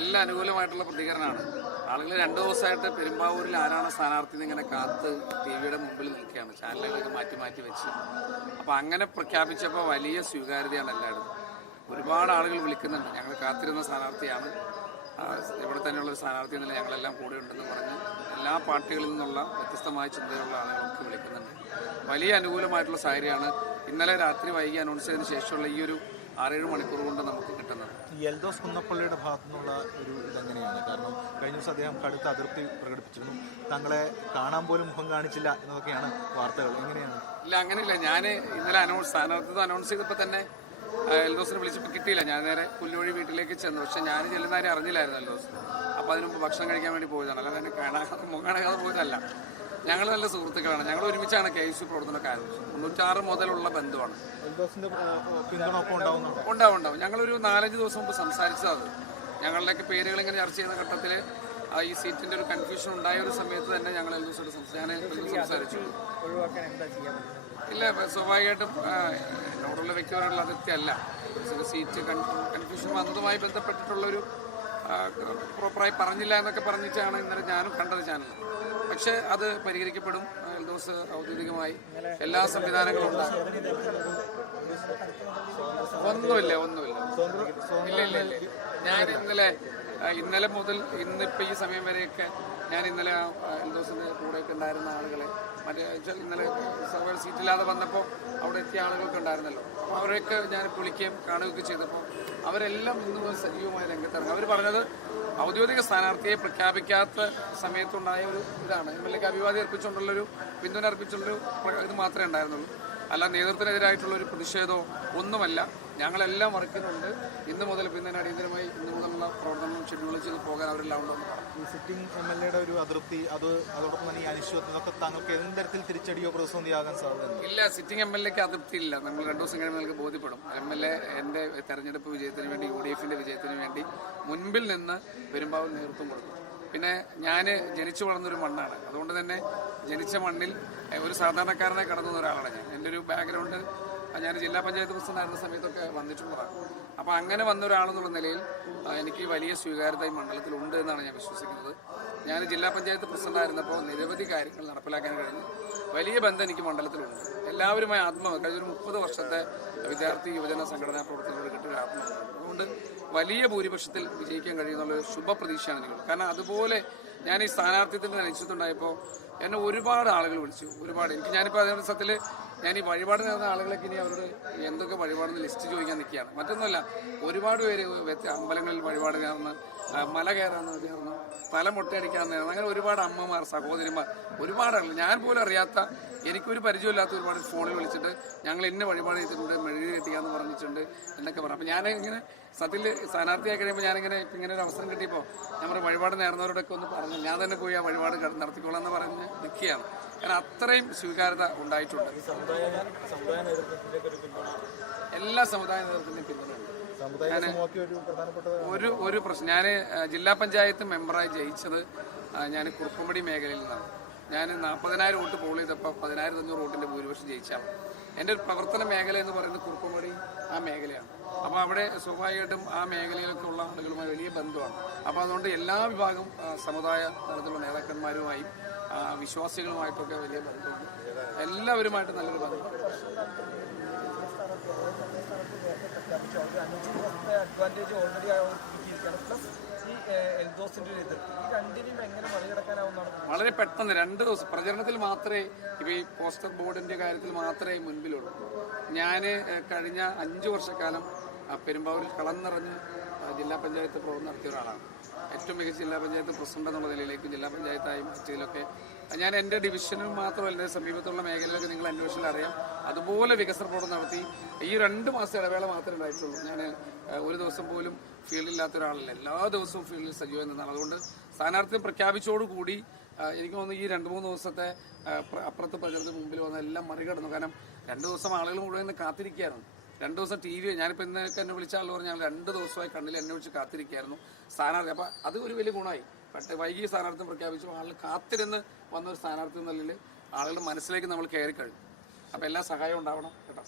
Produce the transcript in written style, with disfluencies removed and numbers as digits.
നല്ല അനുകൂലമായിട്ടുള്ള പ്രതികരണമാണ്. ആളുകൾ 2 ദിവസമായിട്ട് പെരുമ്പാവൂരിൽ ആരാണ് സ്ഥാനാർത്ഥി എന്നിങ്ങനെ കാത്ത് ടിവിയുടെ മുമ്പിൽ നിൽക്കുകയാണ്, ചാനലുകളൊക്കെ മാറ്റി മാറ്റി വെച്ച്. അപ്പോൾ അങ്ങനെ പ്രഖ്യാപിച്ചപ്പോൾ വലിയ സ്വീകാര്യതയാണ് എല്ലായിടത്തും. ഒരുപാട് ആളുകൾ വിളിക്കുന്നുണ്ട്, ഞങ്ങൾ കാത്തിരുന്ന സ്ഥാനാർത്ഥിയാണ്, ഇവിടെ തന്നെയുള്ള ഒരു സ്ഥാനാർത്ഥി എന്നല്ല, ഞങ്ങളെല്ലാം കൂടെ ഉണ്ടെന്ന് പറഞ്ഞ് എല്ലാ പാർട്ടികളിൽ നിന്നുള്ള വ്യത്യസ്തമായ ചിന്തയുള്ള ആളുകളൊക്കെ വിളിക്കുന്നുണ്ട്. വലിയ അനുകൂലമായിട്ടുള്ള സാഹചര്യമാണ് ഇന്നലെ രാത്രി വൈകി അനൗൺസ് ചെയ്തതിനു ശേഷമുള്ള ഈ ഒരു 6-7 മണിക്കൂർ കൊണ്ട് നമുക്ക് കിട്ടുന്നത്. എൽദോസ് കുന്നപ്പള്ളിയുടെ ഭാഗത്തു നിന്നുള്ള ഒരു ഇതെങ്ങനെയാണ്? കാരണം കഴിഞ്ഞ ദിവസം അദ്ദേഹം കടുത്ത അതിർത്തി പ്രകടിപ്പിച്ചിരുന്നു, തങ്ങളെ കാണാൻ പോലും മുഖം കാണിച്ചില്ല എന്നതൊക്കെയാണ് വാർത്തകൾ. എങ്ങനെയാണ്? ഇല്ല, അങ്ങനെയില്ല. ഞാൻ ഇന്നലെ സ്ഥാനാർത്ഥിത്വം അനൗൺസ് ചെയ്തപ്പോൾ തന്നെ എൽദോസിനെ വിളിച്ചപ്പോൾ കിട്ടിയില്ല. ഞാൻ നേരെ പുല്ലുവഴി വീട്ടിലേക്ക് ചെന്നു. പക്ഷെ ഞാൻ ചെല്ലുന്നവരെ അറിഞ്ഞില്ലായിരുന്നു എൽദോസ്. അപ്പോൾ അതിനുമുമ്പ് ഭക്ഷണം കഴിക്കാൻ വേണ്ടി പോയതാണ്, അല്ലാതെ എന്നെ കാണാതെ മുഖം കാണാതെ പോയതല്ല. ഞങ്ങൾ നല്ല സുഹൃത്തുക്കളാണ്, ഞങ്ങൾ ഒരുമിച്ചാണ് KSU പ്രവർത്തനക്കാരൻ. 96 മുതലുള്ള ബന്ധുവാണ്. ഉണ്ടാവും. ഞങ്ങളൊരു 4-5 ദിവസം മുമ്പ് സംസാരിച്ചത്. ഞങ്ങളുടെയൊക്കെ പേരുകൾ ഇങ്ങനെ ചർച്ച ചെയ്യുന്ന ഘട്ടത്തിൽ ഈ സീറ്റിന്റെ ഒരു കൺഫ്യൂഷൻ ഉണ്ടായ ഒരു സമയത്ത് തന്നെ ഞങ്ങൾ എൽദോസോട് സംസാരിച്ചു. ഇല്ല, സ്വാഭാവികമായിട്ടും എന്നോടുള്ള വ്യക്തിപരമുള്ള അതിർത്തിയല്ല, സീറ്റ് കൺഫ്യൂഷൻ വന്നതുമായി ബന്ധപ്പെട്ടിട്ടുള്ളൊരു പ്രോപ്പറായി പറഞ്ഞില്ല എന്നൊക്കെ പറഞ്ഞിട്ടാണ് ഇന്നലെ ഞാനും കണ്ടത് ചാനൽ. പക്ഷെ അത് പരിഹരിക്കപ്പെടും. എൽദോസ് ഔദ്യോഗികമായി എല്ലാ സംവിധാനങ്ങളും ഒന്നുമില്ല. ഇല്ല. ഞാൻ ഇന്നലെ മുതൽ ഇന്നിപ്പോൾ ഈ സമയം വരെയൊക്കെ ഞാൻ ഇന്നലെ എൽദോസിന്റെ കൂടെയൊക്കെ ഉണ്ടായിരുന്ന ആളുകളെ, മറ്റേ ഇന്നലെ സീറ്റില്ലാതെ വന്നപ്പോൾ അവിടെ എത്തിയ ആളുകൾക്ക് ഉണ്ടായിരുന്നല്ലോ, അവരെയൊക്കെ ഞാൻ വിളിക്കുകയും കാണുകയൊക്കെ ചെയ്തപ്പോൾ അവരെല്ലാം ഇന്ന് സജീവമായ രംഗത്തിറങ്ങി. അവർ പറഞ്ഞത് ഔദ്യോഗിക സ്ഥാനാർത്ഥിയെ പ്രഖ്യാപിക്കാത്ത സമയത്തുണ്ടായ ഒരു ഇതാണ്, MLA അഭിവാദ്യം അർപ്പിച്ചുകൊണ്ടുള്ളൊരു പിന്തുണ അർപ്പിച്ചുള്ളൊരു ഇത് മാത്രമേ ഉണ്ടായിരുന്നുള്ളൂ. അല്ല നേതൃത്വത്തിനെതിരായിട്ടുള്ളൊരു പ്രതിഷേധമോ ഒന്നുമല്ല. ഞങ്ങളെല്ലാം വർക്കുന്നുണ്ട്. ഇന്ന് മുതൽ പിന്നെ അടിയന്തരമായി ഇന്ന് മുതലുള്ള പ്രവർത്തനം ഷെഡ്യൂൾ ചെയ്ത് പോകാൻ അവരെല്ലാം ഉണ്ടോ. ഈ സിറ്റിംഗ് MLA ഒരു അതിർത്തി അതോടൊപ്പം തന്നെ ഈ അനിശ്ചിതത്വം ഇതൊക്കെ താങ്കൾക്ക് ഏതെങ്കിലും തരത്തിൽ തിരിച്ചടിയോ പ്രതിസന്ധിയാകാൻ സാധ്യതയുണ്ട്? ഇല്ല, സിറ്റിംഗ് MLAക്ക് അതിർത്തി ഇല്ല. നമ്മൾ 2 ദിവസം കഴിയുമ്പോൾ നമുക്ക് ബോധ്യപ്പെടും. MLA എൻ്റെ തെരഞ്ഞെടുപ്പ് വിജയത്തിന് വേണ്ടി, UDFന്റെ വിജയത്തിന് വേണ്ടി മുൻപിൽ നിന്ന് പെരുമ്പാവൂർ നേതൃത്വം കൊടുക്കും. പിന്നെ ഞാൻ ജനിച്ചു വളർന്നൊരു മണ്ണാണ്, അതുകൊണ്ട് തന്നെ ജനിച്ച മണ്ണിൽ ഒരു സാധാരണക്കാരനെ കടന്നു ഒരാളാണ് ഞാൻ. എൻ്റെ ഒരു ബാക്ക്ഗ്രൗണ്ട്, ഞാൻ ജില്ലാ പഞ്ചായത്ത് പ്രസിഡന്റായിരുന്ന സമയത്തൊക്കെ വന്നിട്ടുള്ളതാണ്. അപ്പോൾ അങ്ങനെ വന്ന ഒരാളെന്നുള്ള നിലയിൽ എനിക്ക് വലിയ സ്വീകാര്യത ഈ മണ്ഡലത്തിലുണ്ട് എന്നാണ് ഞാൻ വിശ്വസിക്കുന്നത്. ഞാൻ ജില്ലാ പഞ്ചായത്ത് പ്രസിഡന്റായിരുന്നപ്പോൾ നിരവധി കാര്യങ്ങൾ നടപ്പിലാക്കാൻ കഴിഞ്ഞു. വലിയ ബന്ധം എനിക്ക് മണ്ഡലത്തിലുണ്ട്. എല്ലാവരുമായി കഴിഞ്ഞ ഒരു 30 വർഷത്തെ വിദ്യാർത്ഥി യുവജന സംഘടനാ പ്രവർത്തനത്തോട് കിട്ടിയ ആത്മബന്ധം. അതുകൊണ്ട് വലിയ ഭൂരിപക്ഷത്തിൽ വിജയിക്കാൻ കഴിയുന്നുള്ളൊരു ശുഭപ്രതീക്ഷയാണ് എനിക്ക്. കാരണം അതുപോലെ ഞാൻ ഈ സ്ഥാനാർത്ഥിത്വത്തിന് അനിശ്ചിതമുണ്ടായപ്പോൾ എന്നെ ഒരുപാട് ആളുകൾ വിളിച്ചു. ഞാനിപ്പോൾ അതേ സത്യത്തിൽ ഞാൻ ഈ വഴിപാട് നേർന്ന ആളുകളൊക്കെ ഇനി അവരോട് എന്തൊക്കെ വഴിപാടെന്ന് ലിസ്റ്റ് ചോദിക്കാൻ നിൽക്കുകയാണ്. മറ്റൊന്നുമല്ല, ഒരുപാട് പേര് അമ്പലങ്ങളിൽ വഴിപാട് കയറുന്ന, മല കയറാന്ന് കയറുന്നു, തല മുട്ടയടിക്കാന്ന് കയറുന്നു, അങ്ങനെ ഒരുപാട് അമ്മമാർ, സഹോദരിമാർ, ഒരുപാട് ആളുകൾ ഞാൻ പോലും അറിയാത്ത, എനിക്കൊരു പരിചയമില്ലാത്ത ഒരുപാട് ഫോണിൽ വിളിച്ചിട്ട് ഞങ്ങൾ ഇന്ന വഴിപാട് ചെയ്തിട്ടുണ്ട്, മെഴുകി എത്തിക്കാന്ന് പറഞ്ഞിട്ടുണ്ട് എന്നൊക്കെ പറഞ്ഞു. അപ്പോൾ ഞാൻ ഇങ്ങനെ സത്യത്തിൽ സ്ഥാനാർത്ഥിയായി കഴിയുമ്പോൾ ഇങ്ങനെ ഒരു അവസരം കിട്ടിയപ്പോൾ നമ്മുടെ വഴിപാട് നേർന്നവരോടൊക്കെ ഒന്ന് പറഞ്ഞു, ഞാൻ തന്നെ പോയി ആ വഴിപാട് നടത്തിക്കൊള്ളാം എന്ന് പറഞ്ഞ് നിൽക്കുകയാണ്. കാരണം അത്രയും സ്വീകാര്യത ഉണ്ടായിട്ടുണ്ട്. എല്ലാ സമുദായ നേതൃത്വത്തിനും പിന്തുണയുണ്ട്. ഒരു പ്രശ്നം, ഞാൻ ജില്ലാ പഞ്ചായത്ത് മെമ്പറായി ജയിച്ചത് ഞാൻ കുറുപ്പമ്പടി മേഖലയിൽ നിന്നാണ്. ഞാൻ 40,000 വോട്ട് പോൾ ചെയ്തപ്പോൾ 10,500 വോട്ടിന്റെ ഭൂരിപക്ഷം ജയിച്ചാണ്. എൻ്റെ ഒരു പ്രവർത്തന മേഖല എന്ന് പറയുന്നത് കുറുപ്പമ്പടി ആ മേഖലയാണ്. അപ്പോൾ അവിടെ സ്വാഭാവികമായിട്ടും ആ മേഖലയിലൊക്കെ ഉള്ള ആളുകളുമായി വലിയ ബന്ധമാണ്. അപ്പോൾ അതുകൊണ്ട് എല്ലാ വിഭാഗം സമുദായ തലത്തിലുള്ള നേതാക്കന്മാരുമായും വിശ്വാസികളുമായിട്ടൊക്കെ വലിയ ബന്ധമുണ്ട്. എല്ലാവരുമായിട്ട് നല്ലൊരു ബന്ധമാണ്. വളരെ പെട്ടെന്ന് 2 ദിവസം പ്രചരണത്തിൽ മാത്രമേ, ഇപ്പൊ ഈ പോസ്റ്റർ ബോർഡിന്റെ കാര്യത്തിൽ മാത്രമേ മുൻപിലുള്ളൂ. ഞാൻ കഴിഞ്ഞ 5 വർഷക്കാലം പെരുമ്പാവൂരിൽ കളം നിറഞ്ഞ് ജില്ലാ പഞ്ചായത്ത് പ്രവർത്തനം നടത്തിയ ഒരാളാണ്. ഏറ്റവും മികച്ച ജില്ലാ പഞ്ചായത്ത് പ്രസിഡന്റ് എന്നുള്ള നിലയിലേക്കും ജില്ലാ പഞ്ചായത്തായും മറ്റതിലൊക്കെ ഞാൻ എൻ്റെ ഡിവിഷനും മാത്രമല്ല സമീപത്തുള്ള മേഖലയിലൊക്കെ നിങ്ങൾ അന്വേഷണം അറിയാം, അതുപോലെ വികസന പ്രവർത്തനം നടത്തി. ഈ 2 മാസം ഇടവേള മാത്രമേ ഉണ്ടായിട്ടുള്ളൂ. ഞാൻ ഒരു ദിവസം പോലും ഫീൽഡില്ലാത്ത ഒരാളല്ല, എല്ലാ ദിവസവും ഫീൽഡിൽ സജീവം നിന്നാണ്. അതുകൊണ്ട് സ്ഥാനാർത്ഥി പ്രഖ്യാപിച്ചോടുകൂടി എനിക്ക് തോന്നുന്നു ഈ 2-3 ദിവസത്തെ അപ്പുറത്ത് പ്രചരണത്തിന് മുമ്പിൽ വന്ന എല്ലാം മറികടന്നു. കാരണം 2 ദിവസം ആളുകൾ മുഴുവൻ കാത്തിരിക്കുകയായിരുന്നു. 2 ദിവസം TV, ഞാനിപ്പോൾ ഇന്നൊക്കെ എന്നെ വിളിച്ച ആൾ പറഞ്ഞാൽ 2 ദിവസമായി കണ്ണിൽ എന്നെ വിളിച്ച് കാത്തിരിക്കുകയായിരുന്നു സ്ഥാനാർത്ഥി. അപ്പോൾ അത് ഒരു വലിയ ഗുണമായി. പക്ഷേ വൈകി സ്ഥാനാർത്ഥി പ്രഖ്യാപിച്ചു, ആളുകൾ കാത്തിരുന്ന് വന്നൊരു സ്ഥാനാർത്ഥി എന്നുള്ളിൽ ആളുകളുടെ മനസ്സിലേക്ക് നമ്മൾ കയറി കഴിഞ്ഞു. അപ്പോൾ എല്ലാ സഹായവും ഉണ്ടാവണം കേട്ടോ.